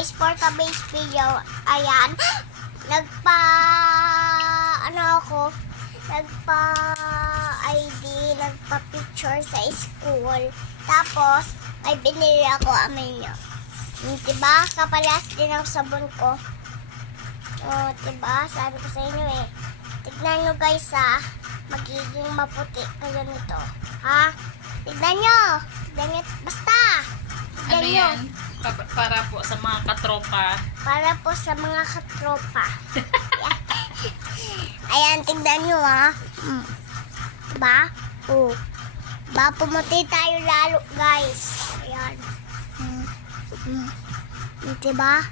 guys, for today's video, ayan, nagpa-ID, nagpa-picture sa school. Tapos, may binili ako aminyo. Diba? Kapalas din ang sabon ko. Diba? Sabi ko sa inyo eh. Tignan nyo guys magiging maputi kayo nito. Ha? Tignan nyo. Basta. Tignan Ano nyo. yan? Para po sa mga katropa. Para po sa mga katropa. Ayan, tignan nyo Diba? Diba? Pumuti tayo lalo guys. Ayan. Diba?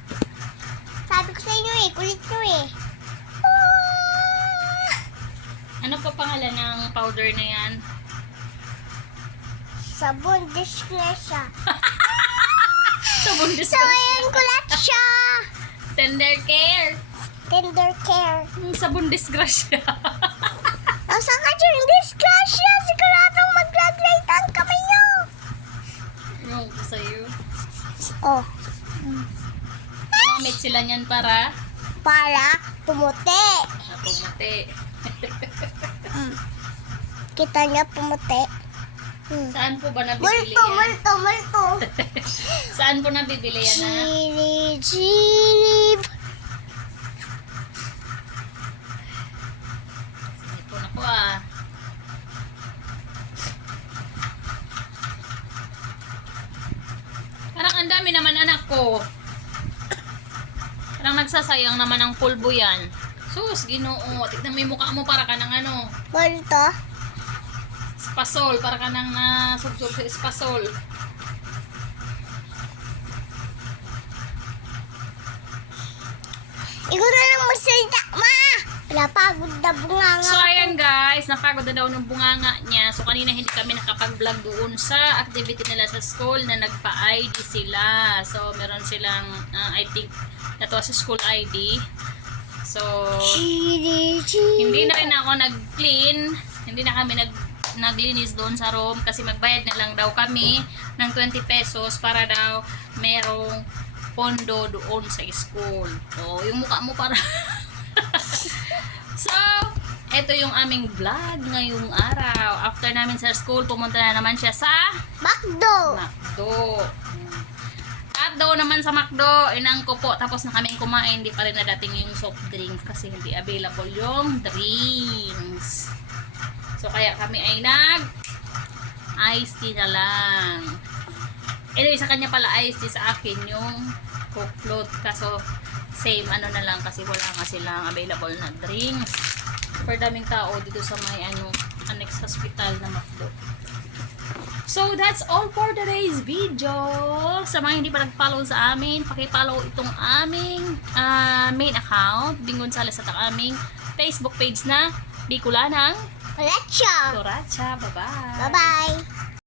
Sabi ko sa inyo eh, kulit nyo eh. Ano pa pangalan ng powder na yan? Sabon discretion. Sabon So, ayan, kulat siya. Tender care. Tender care. Sabon disgrasya. Nasa ka dyan, discretion. Siguradong mag-graduate ang kamay nyo. Ano ko sa'yo? Oh. Gamit sila niyan para Pumuti. pumuti. Kita niya pumuti. Saan po ba nabibili Multo, yan? multo. Saan po nabibili yan na? Chili. Ito na po Parang ang dami naman anak ko. Parang nagsasayang naman ang pulbo yan. Sus, Ginoo. Tignan mo yung mukha mo para ka ng Multo. spasol. Para ka ng nasubsob sa spasol. Ikaw na lang magsalita, ma. Napagod na bunganga. So, ayan guys, napagod na daw ng bunganga niya. So, kanina hindi kami nakapag-vlog doon sa activity nila sa school na nagpa-ID sila. So, meron silang, I think, ito sa school ID. So, hindi na rin ako nag-clean. Hindi na kami naglinis doon sa room kasi magbayad na lang daw kami ng 20 pesos para daw merong pondo doon sa school. So, yung mukha mo para... So, ito yung aming vlog ngayong araw. After namin sa school, pumunta na naman siya sa Macdo. At doon naman sa Macdo, inangko po. Tapos na kaming kumain, hindi pa rin nadating yung soft drinks kasi hindi available yung drinks. So, kaya kami ay iced tea na lang. Anyway, sa kanya pala iced tea, sa akin yung Coke float. Kaso, same na lang kasi wala nga silang available na drinks. Super daming tao dito sa may annex hospital na Macdo. So, that's all for today's video. Sa mga hindi pa nag-follow sa amin, paki-follow itong aming main account, Bing Gonzales, at ang aming Facebook page na Bicolanang Let's go. Toracha. Bye-bye. Bye-bye.